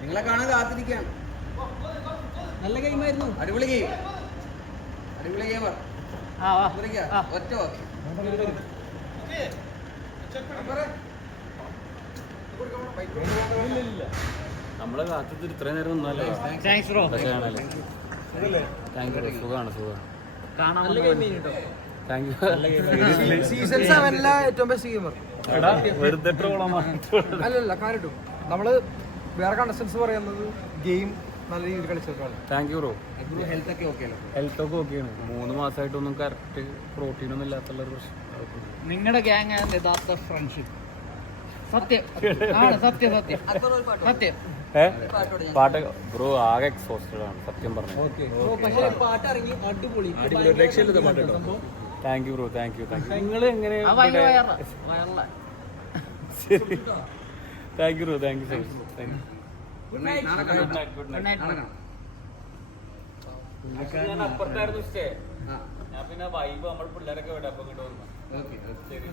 നിങ്ങളെ കാണാൻ കാത്തിരിക്കാൻ. നല്ല ഗെയിമായിരുന്നു. അടിപൊളി ഗെയിം. അടിപൊളി ഗെയിമർ. ഒറ്റ വാക്ക്. നമ്മളെ കാത്തിട്ട് ഇത്രയും നേരം ഒന്നല്ലോ. സുഖമാണ് സീസൺ 7 ഏറ്റവും ബെസ്റ്റ് ഗെയിമർ. അല്ലല്ല കാര്യമായിട്ടും നമ്മള് വേറെ കണ്ടസ്റ്റൻസ് പറയുന്നത് ഗെയിം നല്ല രീതിയിൽ കളിച്ചേക്കാണ്. Thank you bro. ഹെൽത്ത് ഒക്കെ ഓക്കെയാണ്. 3 മാസമായിട്ടൊന്നും കറക്റ്റ് പ്രോട്ടീനൊന്നും ഇല്ലാത്തുള്ള ഒരു പ്രശ്നം. നിങ്ങളുടെ ഗ്യാങ് ആണ് യഥാർത്ഥ ഫ്രണ്ട്ഷിപ്പ്. സത്യം ആണ്, സത്യം സത്യം സത്യം. പാട്ട് ബ്രോ ആകെ എക്സോസ്റ്റഡ് ആണ് സത്യം പറഞ്ഞു. Thank you bro. Thank you. നിങ്ങൾ എങ്ങനെ thank you bro. Thank you so much. Good night. നാളെ കാണാം. Good night. ഞാൻ അപ്പുറത്തായിരുന്നു സ്റ്റേ. ഞാൻ പിന്നെ വൈബ് നമ്മൾ പിള്ളേരൊക്കെ വിടാം. അപ്പൊ ഇങ്ങോട്ട് വന്നു. ഓക്കെ. ശരി.